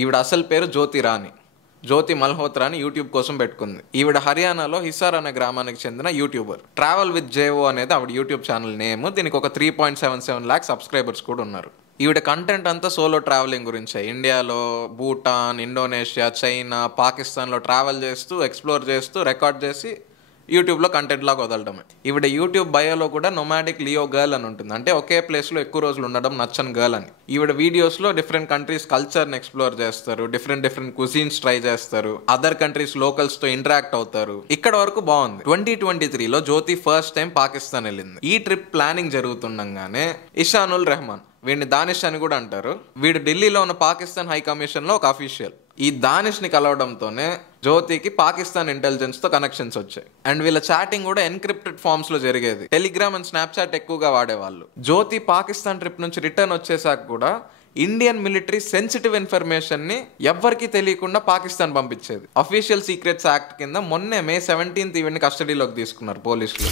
ఈవిడ అసలు పేరు జ్యోతి రాణి, జ్యోతి మల్హోత్రా అని యూట్యూబ్ కోసం పెట్టుకుంది. ఈవిడ హర్యానాలో హిసార్ అనే గ్రామానికి చెందిన యూట్యూబర్. ట్రావెల్ విత్ జేవో అనేది ఆవిడ యూట్యూబ్ ఛానల్ నేమ్. దీనికి ఒక 3.77 lakh సబ్స్క్రైబర్స్ కూడా ఉన్నారు. ఈవిడ కంటెంట్ అంతా సోలో ట్రావెలింగ్ గురించే. ఇండియాలో, భూటాన్, ఇండోనేషియా, చైనా, పాకిస్తాన్లో ట్రావెల్ చేస్తూ, ఎక్స్ప్లోర్ చేస్తూ, రికార్డ్ చేసి యూట్యూబ్లో కంటెంట్ లాగా వదలడమే. ఈవిడ యూట్యూబ్ బయోలో కూడా నొమాడిక్ లియో గర్ల్ అని ఉంటుంది, అంటే ఒకే ప్లేస్లో ఎక్కువ రోజులు ఉండడం నచ్చని గర్ల్ అని. ఈవిడ వీడియోస్లో డిఫరెంట్ కంట్రీస్ కల్చర్ని ఎక్స్ప్లోర్ చేస్తారు, డిఫరెంట్ కుజిన్స్ ట్రై చేస్తారు, అదర్ కంట్రీస్ లోకల్స్తో ఇంటరాక్ట్ అవుతారు. ఇక్కడ వరకు బాగుంది. 2023లో జ్యోతి ఫస్ట్ టైం పాకిస్తాన్ వెళ్ళింది. ఈ ట్రిప్ ప్లానింగ్ జరుగుతుండగానే ఇషానుల్ రెహమాన్, వీడిని దానిష్ అని కూడా అంటారు, వీడు ఢిల్లీలో ఉన్న పాకిస్తాన్ హై కమిషన్లో ఒక అఫీషియల్. ఈ దానిష్ని కలవడంతోనే జ్యోతికి పాకిస్తాన్ ఇంటెలిజెన్స్తో కనెక్షన్స్ వచ్చాయి. అండ్ వీళ్ళ చాటింగ్ కూడా ఎన్క్రిప్టెడ్ ఫామ్స్లో జరిగేది. టెలిగ్రామ్ అండ్ స్నాప్చాట్ ఎక్కువగా వాడేవాళ్ళు. జ్యోతి పాకిస్తాన్ ట్రిప్ నుంచి రిటర్న్ వచ్చేసాక కూడా ఇండియన్ మిలిటరీ సెన్సిటివ్ ఇన్ఫర్మేషన్ని ఎవ్వరికీ తెలియకుండా పాకిస్తాన్ పంపించేది. అఫీషియల్ సీక్రెట్స్ యాక్ట్ కింద మొన్నే May 17th ఈవెంట్ని కస్టడీలోకి తీసుకున్నారు పోలీసులు.